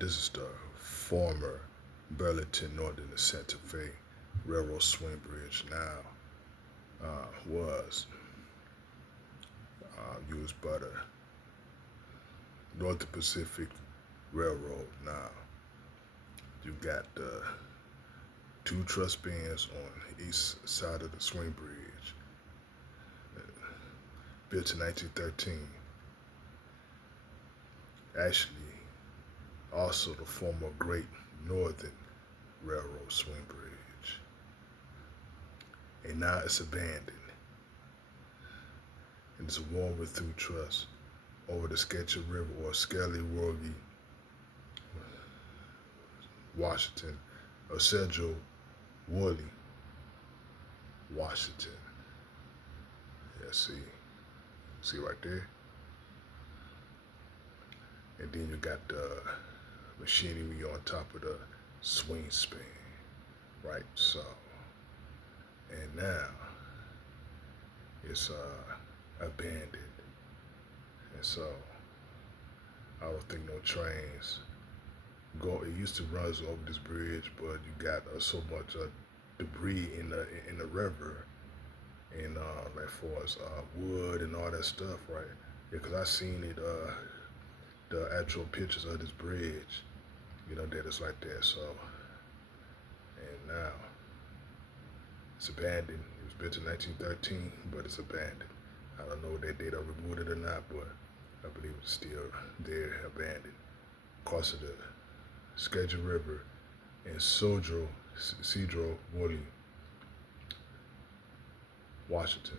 This is the former Burlington Northern and Santa Fe Railroad Swing Bridge. Now was used by the Northern Pacific Railroad. Now you got the two truss bands on the east side of the swing bridge, built in 1913. Actually, also the former Great Northern Railroad swing bridge. And now it's abandoned. And it's worn with through truss over the Skagit River or Skagit Wolley, Washington, or Sedro, Wolley, Washington. Yeah, see right there? And then you got the machinery on top of the swing span, right? So, and now it's abandoned. And so I don't think no trains go. It used to run over this bridge, but you got so much debris in the river, and like for us wood and all that stuff, right? Because I seen it, the actual pictures of this bridge, that it's like that. So, and now it's abandoned. It was built in 1913, but it's abandoned. I don't know if they removed it or not, but I believe it's still there, abandoned. Across of the Skagit River in Sedro, Wolley, Washington.